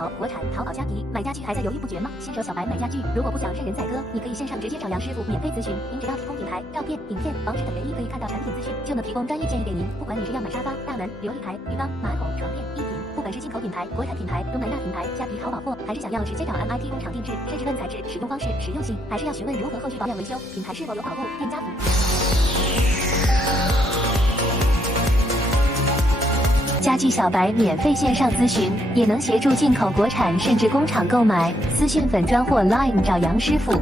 头、国产、淘宝家迪，买家具还在犹豫不决吗？新手小白买家具，如果不想任人宰割，你可以线上直接找杨师傅免费咨询。您只要提供品牌、照片、影片、房址等唯一可以看到产品资讯，就能提供专业建议给您。不管你是要买沙发、大门、琉璃台、浴缸、马桶、床垫、衣品，不管是进口品牌、国产品牌、东南亚品牌、家迪淘宝货，还是想要直接找 MIT 工厂定制，甚至问材质、使用方式、实用性，还是要询问如何后续保养维修，品牌是否有保护，店家服。家具小白免费线上咨询，也能协助进口国产甚至工厂购买。私讯粉专或 Line 找杨师傅。